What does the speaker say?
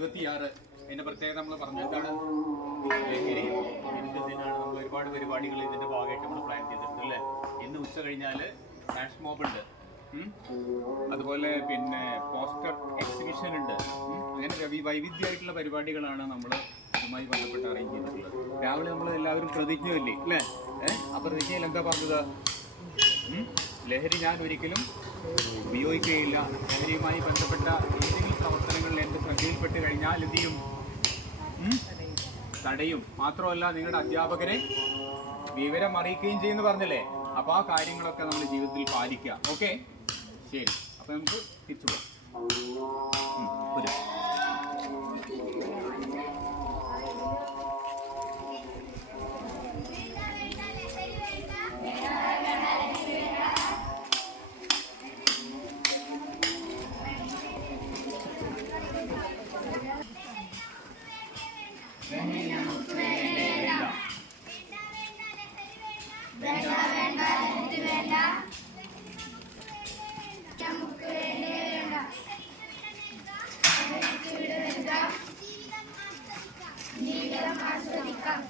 26 അതിന്റെ പ്രത്യേകത നമ്മൾ പറഞ്ഞു. എന്താണ് ലഹരി വിരുദ്ധത്തിനാണ് നമ്മൾ ഒരുപാട് പരിപാടികൾ ഇതിന്റെ ഭാഗമായിട്ട് നമ്മൾ പ്ലാൻ ചെയ്തിട്ടുണ്ട് അല്ലേ. ഇന്ന് ഉച്ച കഴിഞ്ഞാൽ ഫ്ലാഷ് മോബ് ഉണ്ട്, അതുപോലെ പിന്നെ പോസ്റ്റർ എക്സിബിഷൻ ഉണ്ട്. അങ്ങനെ വൈവിധ്യമായിട്ടുള്ള പരിപാടികളാണ് നമ്മൾ ഇതുമായി ബന്ധപ്പെട്ട് അറേഞ്ച് ചെയ്തിട്ടുള്ളത്. രാവിലെ നമ്മൾ എല്ലാവരും പ്രതിജ്ഞയല്ലേ അല്ലേ? ആ പ്രതിജ്ഞയിൽ എന്താ പറഞ്ഞത്? ലഹരി ഞാൻ ഒരിക്കലും ഉപയോഗിക്കുകയില്ല. ലഹരിയുമായി ബന്ധപ്പെട്ട ഏതെങ്കിലും പ്രവർത്തനങ്ങളിൽ എൻ്റെ ശ്രദ്ധയിൽപ്പെട്ട് കഴിഞ്ഞാൽ എന്ത് ചെയ്യും? തടയും. മാത്രമല്ല നിങ്ങളുടെ അധ്യാപകരെ വിവരം അറിയിക്കുകയും ചെയ്യുമെന്ന് പറഞ്ഞല്ലേ. അപ്പോൾ ആ കാര്യങ്ങളൊക്കെ നമ്മുടെ ജീവിതത്തിൽ പാലിക്കുക. ഓക്കെ, ശരി. അപ്പോൾ നമുക്ക് തിരിച്ചു പോകാം. ജീവിതം ആസ്വദിക്കാം.